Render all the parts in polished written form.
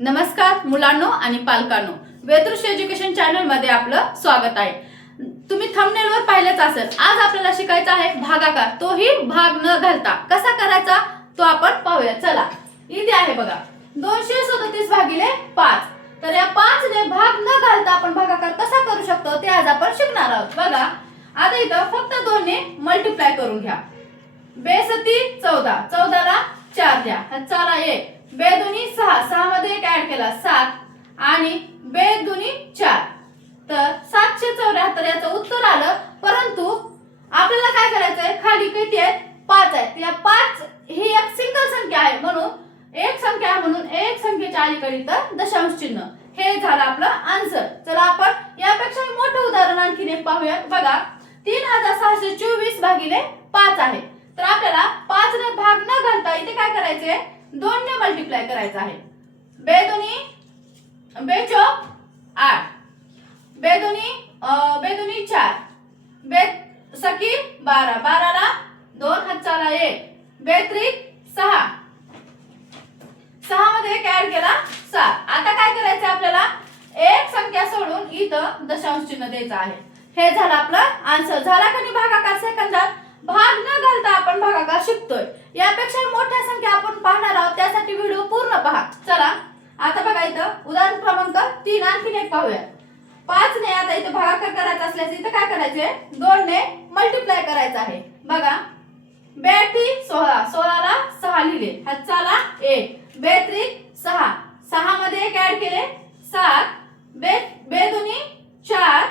नमस्कार मुलांनो आणि पालकांनो, वेदृश एज्युकेशन चॅनल मध्ये आपलं स्वागत आहे। तुम्ही थंबनेल वर पाहिलेच असेल, आज आपल्याला शिकायचा आहे भागाकार, तोही भाग न घालता कसा करायचा तो आपण पाहूया। चला, इथे आहे बघा 237 भागिले 5। तर या 5 ने भाग न घालता आपण भागाकार कसा करू शकतो ते आज आपण शिकणार आहोत। बघा, आता इथं फक्त 2 ने मल्टिप्लाय करून घ्या। बेसती 14, 14 ला 4 द्या, चला 1 बे दुनी 6, 6 मध्ये एक ऍड केला 7 आणि बे दुनी 4, तर 774 याचं उत्तर आलं। परंतु आपल्याला काय करायचंय, खाली किती आहेत 5 आहेत। या 5 ही एक सिंगल संख्या आहे, म्हणून एक संख्या म्हणून एक संख्येच्या अलीकडे तर दशांश चिन्ह, हे झालं आपलं आन्सर। चला आपण यापेक्षा मोठं उदाहरण आणखीन एक पाहूया। बघा 3624 भागिले 5 आहे। तर आपल्याला 5 ने भाग न घालता इथे काय करायचंय, 2 ने मल्टिप्लाय करायचं आहे। बे चौक 8, बे दुनी 4, बे सकी 12, 12 ला 2 हातचाला 1, बे त्रिक 6, 6 मध्ये एक ऍड केला 7। आता काय करायचं आपल्याला, एक संख्या सोडून इथं दशांश चिन्ह द्यायचं आहे। हे झालं आपलं आन्सर। झाला का नाही भागाकार सेकंदात? भाग न घालता आपण भागाकार शिकतोय। यापेक्षा मोठ्या संख्या आपण पाहणार आहोत, त्यासाठी व्हिडिओ पूर्ण पहा। चला आता बघा, इथं उदाहरण क्रमांक 3 आणखीन एक पाहूया। 5 ने आता इथं भागाकार करायचा असल्यास इथं काय करायचे, 2 ने मल्टिप्लाय करायचं आहे। बघा बेटी 16, 16 ला 6 लिहिले, हातचाला 1, बे त्रिक 6, 6 मध्ये एक ऍड केले 7, बे दुनी 4,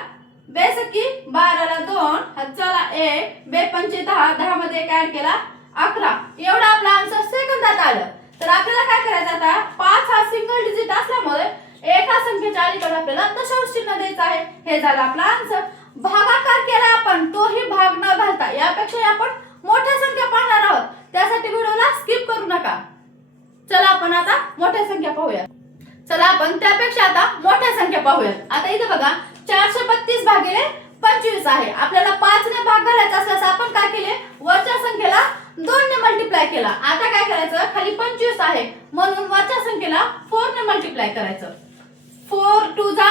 बे सकी 12 ला 2, हातचाला 1, बे पंचे 10, 10 मध्ये एक ऍड केला 11। एवढा आपला आन्सर सेकंदात आलं। तर आपल्याला काय करायचं, आता 5 हा सिंगल डिजिट असल्यामुळे एका संख्येच्या अलीकडे आपल्याला दशांश चिन्ह द्यायचं आहे। हे झालं आपला आन्सर। भागाकार केला आपण, तोही भाग न घालता। यापेक्षा आपण मोठ्या संख्या पाहणार आहोत, त्यासाठी व्हिडिओला स्किप करू नका। चला आपण आता मोठ्या संख्या पाहूया। चला आपण त्यापेक्षा आता मोठ्या संख्या पाहूया। आता इथे बघा 432 भागिले 25 आहे। आपल्याला 5 ने भाग घालायचा असल्यास आपण काय केले, वरच्या संख्येला 2 ने मल्टिप्लाय केला। आता काय करायचं, खाली 25 आहे म्हणून वरच्या संख्येला 4 ने मल्टिप्लाय करायचं। 4 2 जा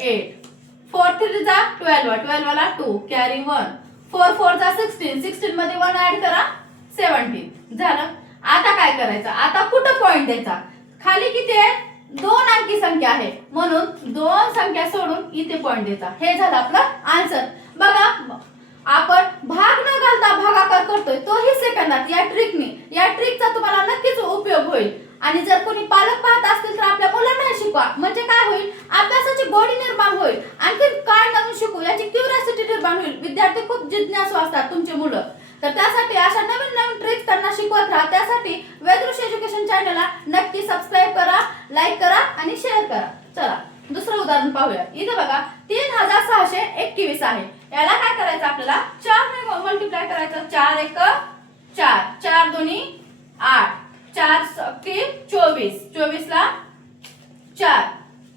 8, 4 3 जा 12, 12 ला 2 कॅरी 1, 4 4 जा 16, 16 मध्ये 1 ऍड करा 17 झालं। आता काय करायचं, आता कुठं पॉइंट द्यायचा, खाली किती आहे 2 अंकी संख्या आहे म्हणून 2 संख्या सोडून इथे पॉइंट द्यायचा। हे झालं आपलं आन्सर। बघा आपण भाग न घालता भागाकार करतोय, तोही सेकंदात। या ट्रिकचा तुम्हाला नक्कीच उपयोग होईल। आणि जर कोणी पालक पाहत असतील तर आपल्या मुलांना शिकवा, म्हणजे काय होईल, अभ्यासाची गोडी निर्माण होईल, आणखी काय नवीन शिकू याची क्युरिओसिटी निर्माण होईल। विद्यार्थी खूप जिज्ञासू असतात तुमचे मुलं, तर त्यासाठी अशा नवीन नवीन ट्रिक्स त्यांना शिकवत राहा। त्यासाठी वेदृश एज्युकेशन चॅनलला नक्की सबस्क्राइब करा, लाईक करा आणि शेअर करा। चला दुसरं उदाहरण पाहूया। इथे बघा 3621 आहे। याला काय करायचं, आपल्याला 4 ने मल्टिप्लाय करायचं। 4 1 4, 4 दुनी 8, 4 सकी 24, 24 ला 4,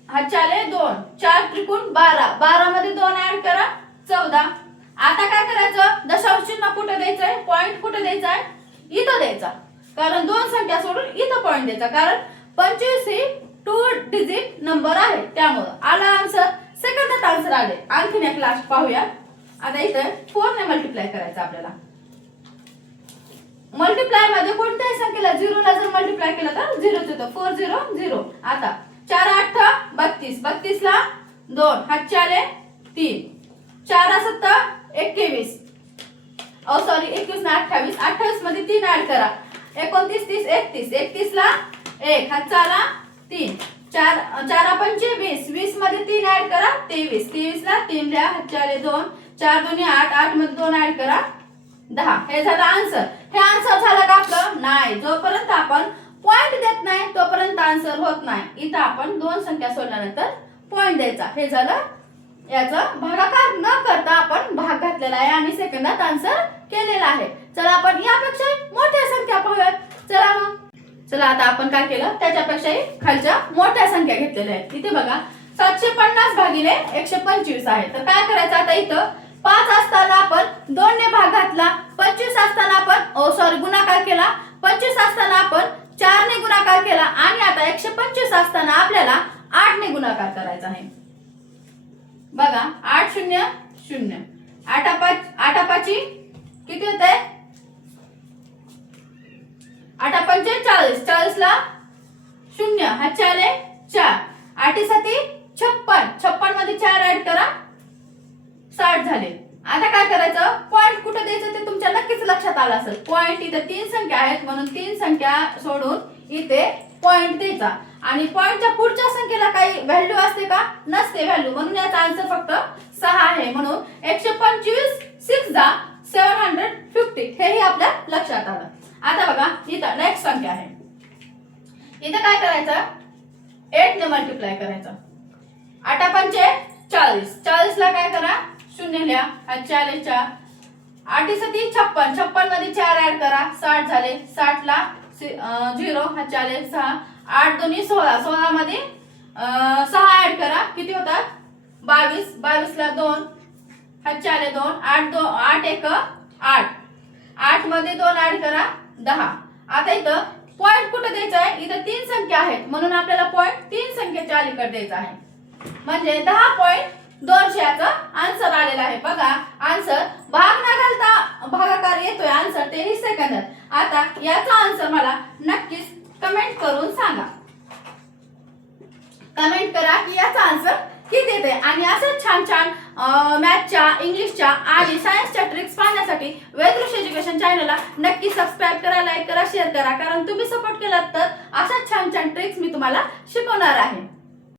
हातचाले 2, 4 त्रिकोण 12, 12 मध्ये 2 ऍड करा 14। आता काय करायचं, दशांश चिन्ह कुठे द्यायचंय, पॉइंट कुठे द्यायचा आहे, इथं द्यायचा। कारण 2 संख्या सोडून इथं पॉइंट द्यायचा, कारण 25 ही 2 डिजिट नंबर आहे, त्यामुळे आला आन्सर। सेकंदात आन्सर आले। आणखीन एक लास्ट पाहूया। आता इथे 4 ने मल्टिप्लाय करायचं आपल्याला। मल्टिप्लाय मध्ये कोणत्याही संख्येला 0 ला जर मल्टिप्लाय केलं तर 0 येतो, 4 0 0। आता 4 8 32, 32 ला 2 हातचाले 3, 4 7 21, सॉरी 21 ना 28, 28 मध्ये 3 ऍड करा 29 30 31, 31 ला 1 हातचाला 3, 4 5 20, 20 मध्ये 3 ऍड करा 23, 23 ला 3 द्या हातचाले 2, 4 2 8, 8 मध्ये 2 ऍड करा 10। हे झालं आन्सर। हे आन्सर झालं का आपलं? नाही, जोपर्यंत आपण पॉइंट देत नाही तोपर्यंत आन्सर होत नाही। इथं आपण 2 संख्या सोडल्यानंतर पॉइंट द्यायचा। हे झालं याचं भागाकार न करता आपण भाग घातलेला आहे आणि सेकंदात आन्सर केलेला आहे। चला आपण यापेक्षा मोठ्या संख्या पाहूयात। चला मग, चला आता आपण काय केलं, त्याच्यापेक्षाही खालच्या मोठ्या संख्या घेतलेल्या आहेत। इथे बघा 750 भागिले 125 आहे। तर काय करायचं, आता इथं 5 असताना आपण 2 ने भाग घातला, 25 असताना आपण गुणाकार केला, 25 असताना आपण 4 ने गुणाकार केला आणि आता 125 असताना आपल्याला 8 ने गुणाकार करायचा आहे. बघा 8 0 0 8 5 किती होते 8 5 40 40 ला 0 हातचे आले 4 8 7 56 56 मध्ये 4 ऍड करा 60 झाले. आता काय करायचं पॉइंट कुठे द्यायचं ते तुमच्या नक्कीच लक्षात आलं असेल. पॉइंट इथे 3 संख्या आहेत म्हणून 3 संख्या सोडून इथे पॉइंट द्यायचा आणि पॉइंटच्या पुढच्या संख्येला काही व्हॅल्यू असते का नसते व्हॅल्यू म्हणून याचा आन्सर फक्त 6 आहे. म्हणून 125 6 जा 750 हेही आपल्या लक्षात आलं. आता बघा इथं नेक्स्ट संख्या आहे. इथं काय करायचं 8 ने मल्टिप्लाय करायचं. 8 5 40 40 ला काय करा 0 लिहा हातचे आले 4 8 7 56 56 मध्ये 4 ऍड करा 60 झाले 60 ला 0 हातचे आले 6 8 2 16 16 मध्ये 6 ऍड करा किती होतात 22 22 ला 2 हातचे आले 2 8 2 8 1 8 8 मध्ये 2 ऍड करा 10. आता इथं पॉइंट कुठे द्यायचा आहे इथं 3 संख्या आहेत म्हणून आपल्याला पॉइंट 3 संख्येच्या अलीकडे द्यायचा आहे म्हणजे 10.200 याचा आन्सर आलेला आहे. बघा आन्सर भाग न घालता भागाकार येतोय आन्सर 23 सेकंदात. आता याचा आन्सर मला नक्कीच कमेंट करून सांगा. कमेंट करा की याचा आन्सर किती येते आणि असं छान छान मॅथच्या इंग्लिशच्या आणि सायन्सच्या ट्रिक्स पाहण्यासाठी वेदृश एज्युकेशन चॅनलला नक्की सबस्क्राईब करा लाईक करा शेअर करा कारण तुम्ही सपोर्ट केलात तर अशा छान छान ट्रिक्स मी तुम्हाला शिकवणार आहे.